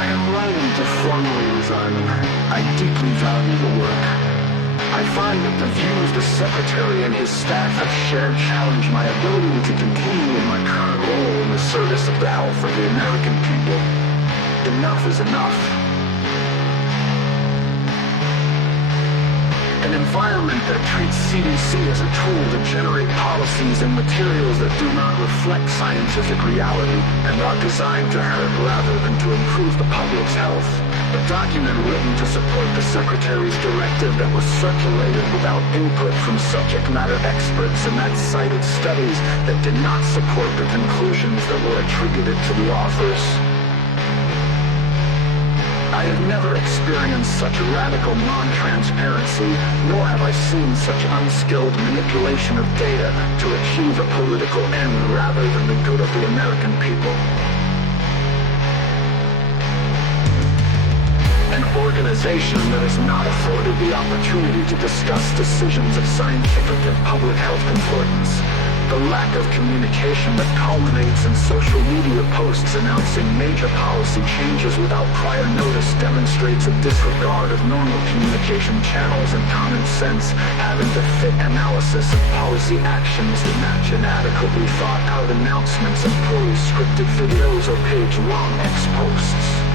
I am writing to formally resign. I deeply value the work. I find that the views the Secretary and his staff have shared challenge my ability to continue in my current role in the service of the health of the American people. Enough is enough. An environment that treats CDC as a tool to generate policies and materials that do not reflect scientific reality and are designed to hurt rather than to improve the public's health. A document written to support the Secretary's directive that was circulated without input from subject matter experts and that cited studies that did not support the conclusions that were attributed to the authors. I have never experienced such radical non-transparency, nor have I seen such unskilled manipulation of data to achieve a political end rather than the good of the American people. An organization that is not afforded the opportunity to discuss decisions of scientific and public health importance. The lack of communication that culminates in social media posts announcing major policy changes without prior notice demonstrates a disregard of normal communication channels and common sense, having to fit analysis of policy actions to match inadequately thought out announcements and poorly scripted videos or page-long ex-posts.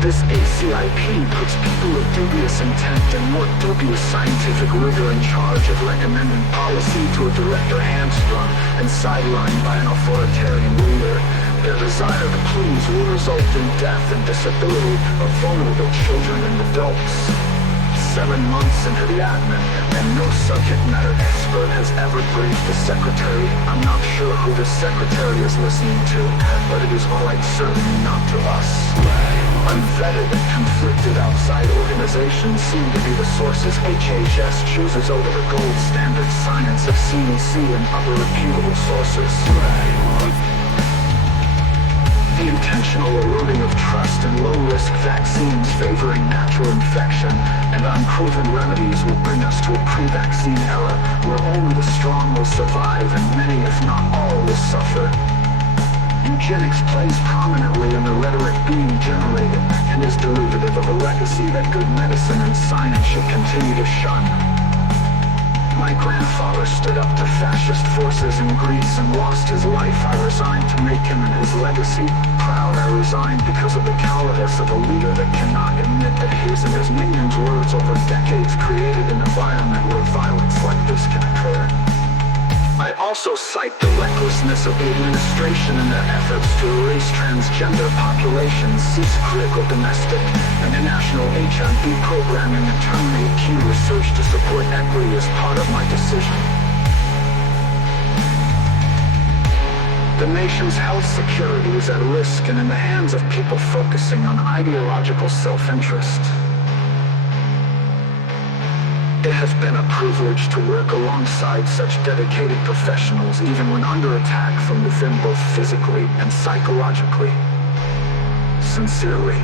This ACIP puts people of dubious intent and more dubious scientific rigor in charge of recommending policy to a director hamstrung and sidelined by an authoritarian leader. Their desire to please will result in death and disability of vulnerable children and adults. 7 months into the admin, and no subject matter expert has ever briefed the Secretary. I'm not sure who the Secretary is listening to, but it is quite certainly not to us. Unvetted and conflicted outside organizations seem to be the sources HHS chooses over the gold standard science of CDC and other reputable sources. The intentional eroding of trust in low-risk vaccines favoring natural infection and unproven remedies will bring us to a pre-vaccine era where only the strong will survive and many, if not all, will suffer. Eugenics plays prominently in the rhetoric being generated and is derivative of a legacy that good medicine and science should continue to shun. My grandfather stood up to fascist forces in Greece and lost his life. I resigned to make him and his legacy proud. I resigned because of the cowardice of a leader that cannot admit that his and his minions' words over decades created an environment where violence like this can occur. I also cite the recklessness of the administration in their efforts to erase transgender populations, cease critical domestic and international HIV programming, and terminate key research to support equity as part of my decision. The nation's health security is at risk and in the hands of people focusing on ideological self-interest. It has been a privilege to work alongside such dedicated professionals even when under attack from within both physically and psychologically. Sincerely.